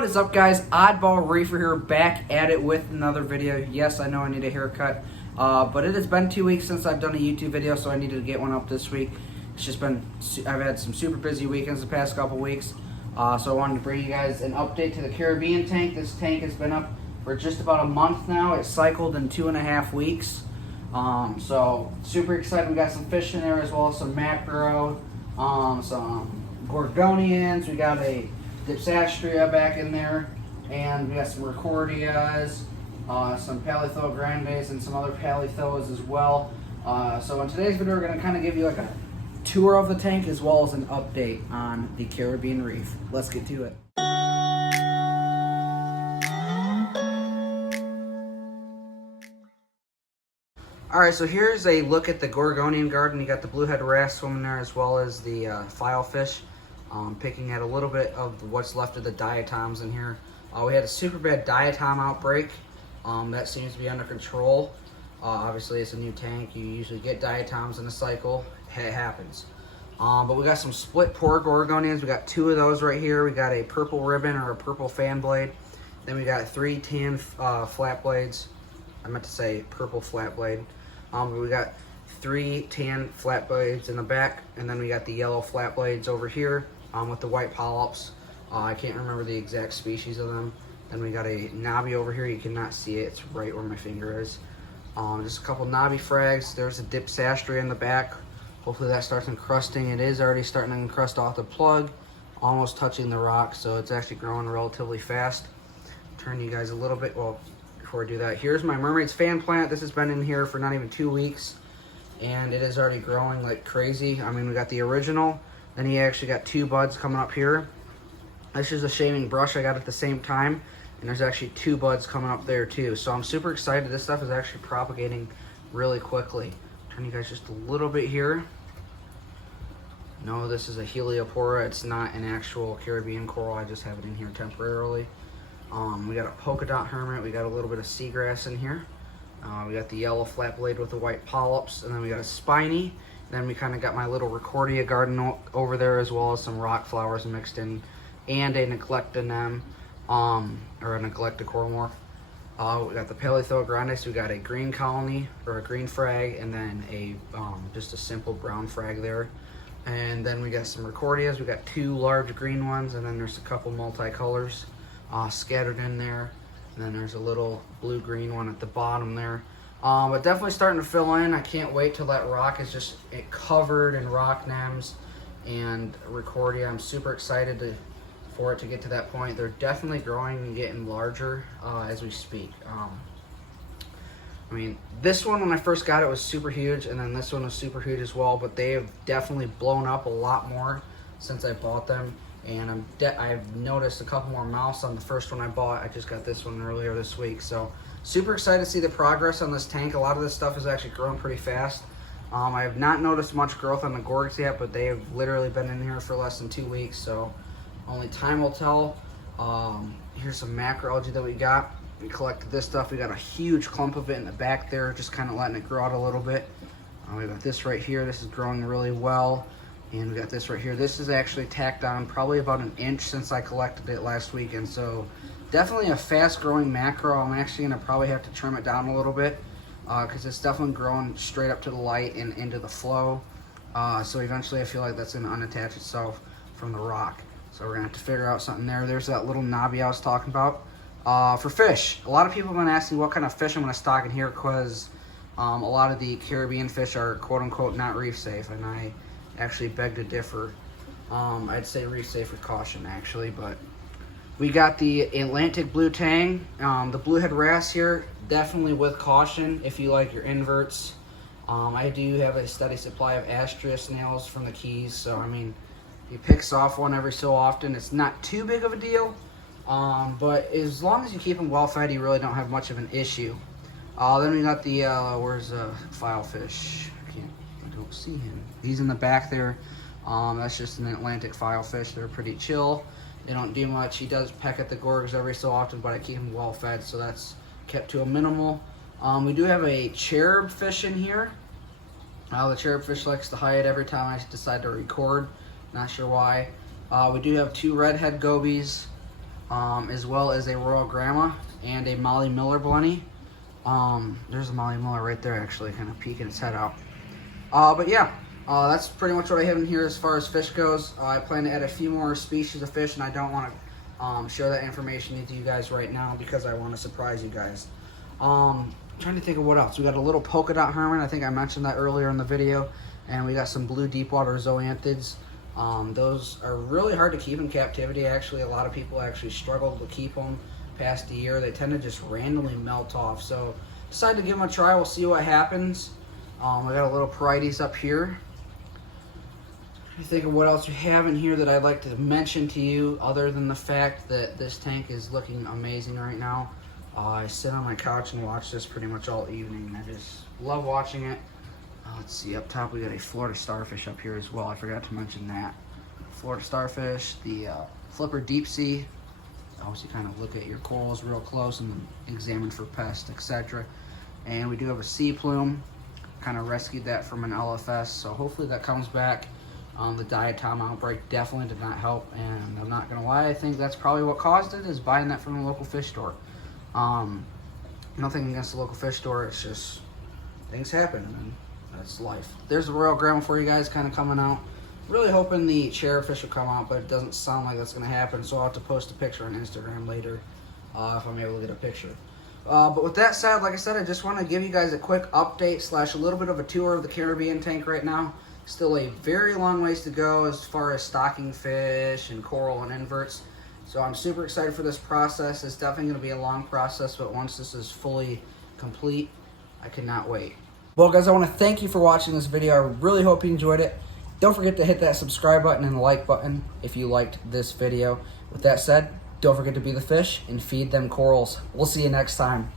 What is up, guys? Oddball Reefer here, back at it with another video. Yes, I know I need a haircut, but it has been 2 weeks since I've done a YouTube video, so I needed to get one up this week. It's just been, I've had some super busy weekends the past couple weeks, so I wanted to bring you guys an update to the Caribbean tank. This tank has been up for just about a month now. It cycled in 2.5 weeks, so super excited. We got some fish in there as well as some mackerel, some gorgonians. We got a Dipsastria back in there, and we got some Recordias, some Paleothoa grandes, and some other Paleothoas as well. So in today's video, we're going to kind of give you like a tour of the tank as well as an update on the Caribbean Reef. Let's get to it. Alright, so here's a look at the Gorgonian garden. You got the bluehead wrasse swimming there as well as the filefish. Picking at a little bit of what's left of the diatoms in here. We had a super bad diatom outbreak. That seems to be under control. Obviously, it's a new tank. You usually get diatoms in a cycle. It happens. But we got some split pore gorgonians. We got 2 of those right here. We got a purple ribbon or a purple fan blade. Then we got 3 tan flat blades. I meant to say purple flat blade. But we got 3 tan flat blades in the back, and then we got the yellow flat blades over here with the white polyps. I can't remember the exact species of them. Then we got a knobby over here. You cannot see it. It's right where my finger is. Just a couple knobby frags. There's a Dipsastria in the back. Hopefully that starts encrusting. It is already starting to encrust off the plug, almost touching the rock, so it's actually growing relatively fast. Turn you guys a little bit. Well, before I do that, here's my mermaid's fan plant. This has been in here for not even 2 weeks, and it is already growing like crazy. I mean, we got the original, then he actually got 2 buds coming up here. This is a shaving brush I got at the same time, and there's actually 2 buds coming up there too. So I'm super excited. This stuff is actually propagating really quickly. Turn you guys just a little bit here. No, this is a Heliopora. It's not an actual Caribbean coral. I just have it in here temporarily. We got a polka dot hermit. We got a little bit of seagrass in here. We got the yellow flat blade with the white polyps, and then we got a spiny. Then we kind of got my little Recordia garden over there, as well as some rock flowers mixed in, and a neglectanum, or a neglecticormorph. We got the Paleothoa grandes. We got a green colony, or a green frag, and then a just a simple brown frag there. And then we got some Recordias. We got 2 large green ones, and then there's a couple multicolors scattered in there. And then there's a little blue-green one at the bottom there. But definitely starting to fill in. I can't wait till that rock is just covered in rock nems and Recordia. I'm super excited for it to get to that point. They're definitely growing and getting larger as we speak. I mean, this one when I first got it was super huge, and then this one was super huge as well, but they have definitely blown up a lot more since I bought them. And I've noticed a couple more mouths on the first one I bought. I just got this one earlier this week, so super excited to see the progress on this tank. A lot of this stuff is actually growing pretty fast. I have not noticed much growth on the gorgs yet, but they have literally been in here for less than 2 weeks, so only time will tell. Here's some macroalgae that we got. We collected this stuff. We got a huge clump of it in the back there, just kind of letting it grow out a little bit. We got this right here. This is growing really well. And we got this right here. This is actually tacked on probably about 1 inch since I collected it last weekend. So definitely a fast growing macro. I'm actually gonna probably have to trim it down a little bit because it's definitely growing straight up to the light and into the flow. So eventually I feel like that's gonna unattach itself from the rock. So we're gonna have to figure out something there. There's that little knobby I was talking about. For fish, a lot of people have been asking what kind of fish I'm gonna stock in here because a lot of the Caribbean fish are quote unquote not reef safe, and I actually beg to differ. I'd say reef safe with caution actually, but we got the Atlantic blue tang, the bluehead wrasse here, definitely with caution if you like your inverts. I do have a steady supply of Astrea snails from the Keys, so I mean, he picks off one every so often. It's not too big of a deal, but as long as you keep him well fed, you really don't have much of an issue. Then we got the, where's filefish? I don't see him. He's in the back there. That's just an Atlantic filefish. They're pretty chill. They don't do much. He does peck at the gorgs every so often, but I keep him well fed, so that's kept to a minimal. We do have a cherub fish in here. The cherub fish likes to hide every time I decide to record. Not sure why. We do have 2 redhead gobies. as well as a Royal Grandma and a Molly Miller Blenny. There's a Molly Miller right there, actually, kind of peeking its head out. But yeah, that's pretty much what I have in here as far as fish goes. I plan to add a few more species of fish, and I don't want to share that information with you guys right now because I want to surprise you guys. Trying to think of what else. We got a little polka dot hermit. I think I mentioned that earlier in the video. And we got some blue deepwater zoanthids. Those are really hard to keep in captivity. Actually, a lot of people actually struggle to keep them past a year. They tend to just randomly melt off. So decided to give them a try. We'll see what happens. I got a little Porites up here. I think of what else we have in here that I'd like to mention to you, other than the fact that this tank is looking amazing right now. I sit on my couch and watch this pretty much all evening. I just love watching it. Let's see, up top we got a Florida starfish up here as well. I forgot to mention that. Florida starfish, the flipper deep sea. Obviously kind of look at your corals real close and examine for pests, etc. And we do have a sea plume. Kind of rescued that from an LFS, so hopefully that comes back. The diatom outbreak definitely did not help, and I'm not gonna lie, I think that's probably what caused it, is buying that from a local fish store. Nothing against the local fish store, it's just things happen, and that's life. There's the Royal Grandma for you guys, kind of coming out. Really hoping the cherryfish will come out, but it doesn't sound like that's gonna happen, so I'll have to post a picture on Instagram later if I'm able to get a picture. But with that said, like I said, I just want to give you guys a quick update / a little bit of a tour of the Caribbean tank right now. Still a very long ways to go as far as stocking fish and coral and inverts. So I'm super excited for this process. It's definitely going to be a long process, but once this is fully complete, I cannot wait. Well, guys, I want to thank you for watching this video. I really hope you enjoyed it. Don't forget to hit that subscribe button and the like button if you liked this video. With that said, don't forget to be the fish and feed them corals. We'll see you next time.